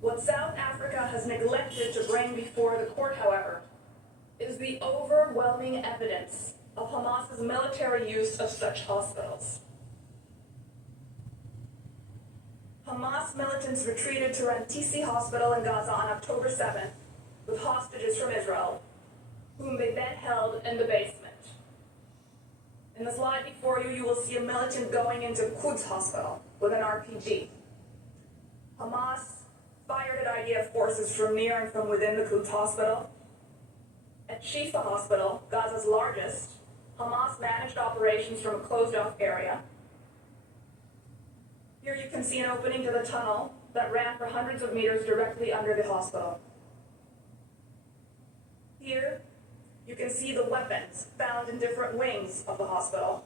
What South Africa has neglected to bring before the court, however, is the overwhelming evidence of Hamas's military use of such hospitals. Hamas militants retreated to Rantisi Hospital in Gaza on October 7th with hostages from Israel, whom they then held in the basement. In the slide before you, you will see a militant going into Quds Hospital with an RPG. Hamas fired at IDF forces from near and from within the Quds Hospital. At Shifa Hospital, Gaza's largest, Hamas managed operations from a closed-off area. Here you can see an opening to the tunnel that ran for hundreds of meters directly under the hospital. Here, you can see the weapons found in different wings of the hospital.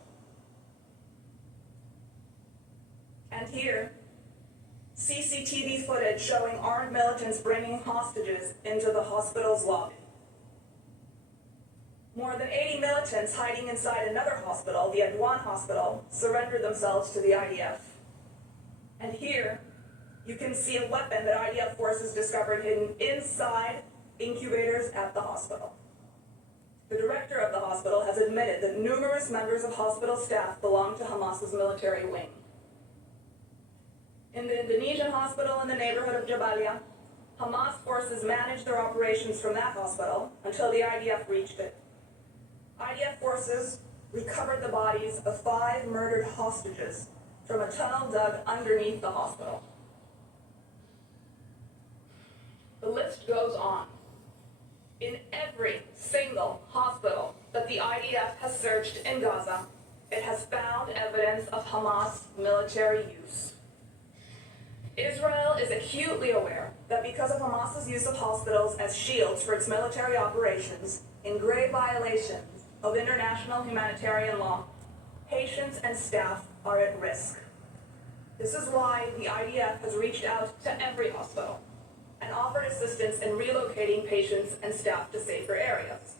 And here, CCTV footage showing armed militants bringing hostages into the hospital's lobby. More than 80 militants hiding inside another hospital, the Adwan Hospital, surrendered themselves to the IDF. And here, you can see a weapon that IDF forces discovered hidden inside incubators at the hospital. The director of the hospital has admitted that numerous members of hospital staff belong to Hamas's military wing. In the Indonesian hospital in the neighborhood of Jabalia, Hamas forces managed their operations from that hospital until the IDF reached it. IDF forces recovered the bodies of 5 murdered hostages from a tunnel dug underneath the hospital. The list goes on. In every single hospital that the IDF has searched in Gaza, it has found evidence of Hamas military use. Israel is acutely aware that because of Hamas's use of hospitals as shields for its military operations, in grave violations of international humanitarian law, patients and staff are at risk. This is why the IDF has reached out to every hospital and offered assistance in relocating patients and staff to safer areas.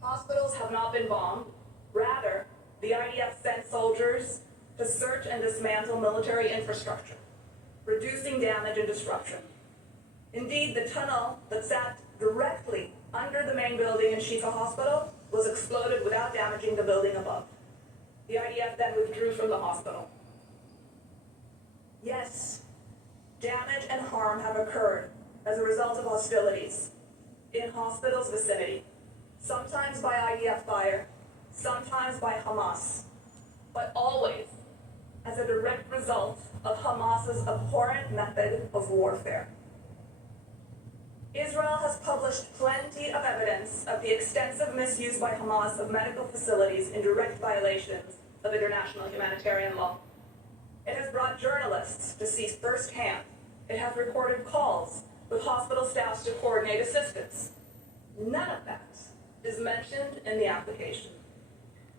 Hospitals have not been bombed. Rather, the IDF sent soldiers to search and dismantle military infrastructure, reducing damage and disruption. Indeed, the tunnel that sat directly under the main building in Shifa Hospital was exploded without damaging the building above. The IDF then withdrew from the hospital. Yes, damage and harm have occurred as a result of hostilities in hospitals' vicinity, sometimes by IDF fire, sometimes by Hamas, but always as a direct result of Hamas's abhorrent method of warfare. Israel has published plenty of evidence of the extensive misuse by Hamas of medical facilities in direct violations of international humanitarian law. It has brought journalists to see firsthand. It has recorded calls with hospital staffs to coordinate assistance. None of that is mentioned in the application.